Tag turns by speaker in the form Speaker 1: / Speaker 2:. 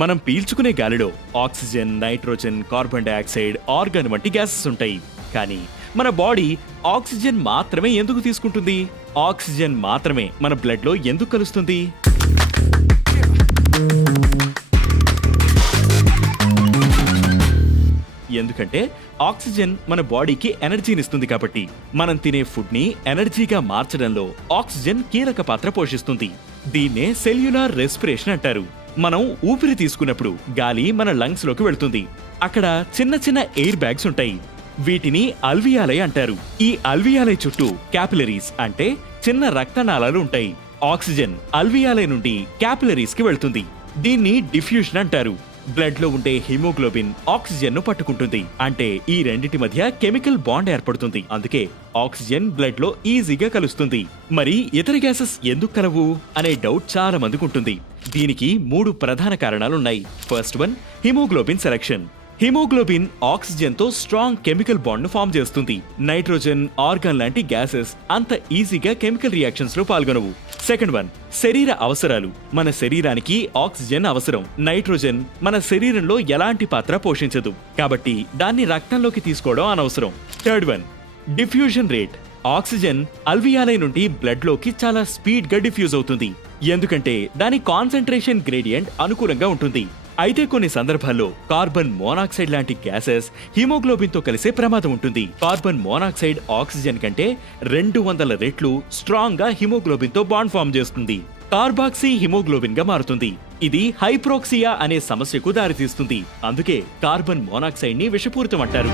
Speaker 1: మనం పీల్చుకునే గాలిలో oxygen nitrogen carbon dioxide argon వంటి గ్యాసెస్ ఉంటాయి. కానీ మన బాడీ ఆక్సిజన్ మాత్రమే ఎందుకు తీసుకుంటుంది? ఆక్సిజన్ మాత్రమే మన బ్లడ్లో ఎందుకు కలుస్తుంది? ఎందుకంటే ఆక్సిజన్ మన బాడీకి ఎనర్జీనిస్తుంది కాబట్టి మనం తినే ఫుడ్ని ఎనర్జీగా మార్చడంలో ఆక్సిజన్ కీలక పాత్ర పోషిస్తుంది. దీన్నే సెల్యులార్ రెస్పిరేషన్ అంటారు. మనం ఊపిరి తీసుకున్నప్పుడు గాలి మన లంగ్స్లోకి వెళ్తుంది. అక్కడ చిన్న చిన్న ఎయిర్ బ్యాగ్స్ ఉంటాయి. వీటిని అల్వియాలై అంటారు. ఈ అల్వియాలై చుట్టూ క్యాపిలరీస్ అంటే చిన్న రక్తనాళాలు ఉంటాయి. ఆక్సిజన్ అల్వియాలై నుండి క్యాపిలరీస్కి వెళ్తుంది. దీన్ని డిఫ్యూషన్ అంటారు. బ్లడ్లో ఉండే హిమోగ్లోబిన్ ఆక్సిజన్ను పట్టుకుంటుంది. అంటే ఈ రెండింటి మధ్య కెమికల్ బాండ్ ఏర్పడుతుంది. అందుకే ఆక్సిజన్ బ్లడ్లో ఈజీగా కలుస్తుంది. మరి ఇతర గ్యాసెస్ ఎందుకు కలవు? అనే డౌట్ చాలా మందికి ఉంటుంది. దీనికి మూడు ప్రధాన కారణాలున్నాయి. First one haemoglobin selection. Haemoglobin ఆక్సిజన్తో strong chemical బాండ్ను ఫామ్ చేస్తుంది. నైట్రోజన్ ఆర్గాన్ లాంటి గ్యాసెస్ అంత ఈజీగా కెమికల్ రియాక్షన్స్లో పాల్గొనవు. సెకండ్ వన్ శరీర అవసరాలు. మన శరీరానికి ఆక్సిజన్ అవసరం. నైట్రోజన్ మన శరీరంలో ఎలాంటి పాత్ర పోషించదు. కాబట్టి దాన్ని రక్తంలోకి తీసుకోవడం అనవసరం. Third one diffusion rate. Oxygen alveoli నుండి బ్లడ్లోకి చాలా స్పీడ్గా డిఫ్యూజ్ అవుతుంది. ఎందుకంటే దాని కాన్సన్ట్రేషన్ గ్రేడియంట్ అనుకూలంగా ఉంటుంది. అయితే కొన్ని సందర్భాల్లో కార్బన్ మోనాక్సైడ్ లాంటి గ్యాసెస్ హిమోగ్లోబిన్తో కలిసే ప్రమాదం ఉంటుంది. కార్బన్ మోనాక్సైడ్ ఆక్సిజన్ కంటే రెండు వందల రెట్లు స్ట్రాంగ్గా హిమోగ్లోబిన్తో బాండ్ ఫామ్ చేస్తుంది. కార్బాక్సీ హిమోగ్లోబిన్గా మారుతుంది. ఇది హైప్రోక్సియా అనే సమస్యకు దారితీస్తుంది. అందుకే కార్బన్ మోనాక్సైడ్ని విషపూరితం అంటారు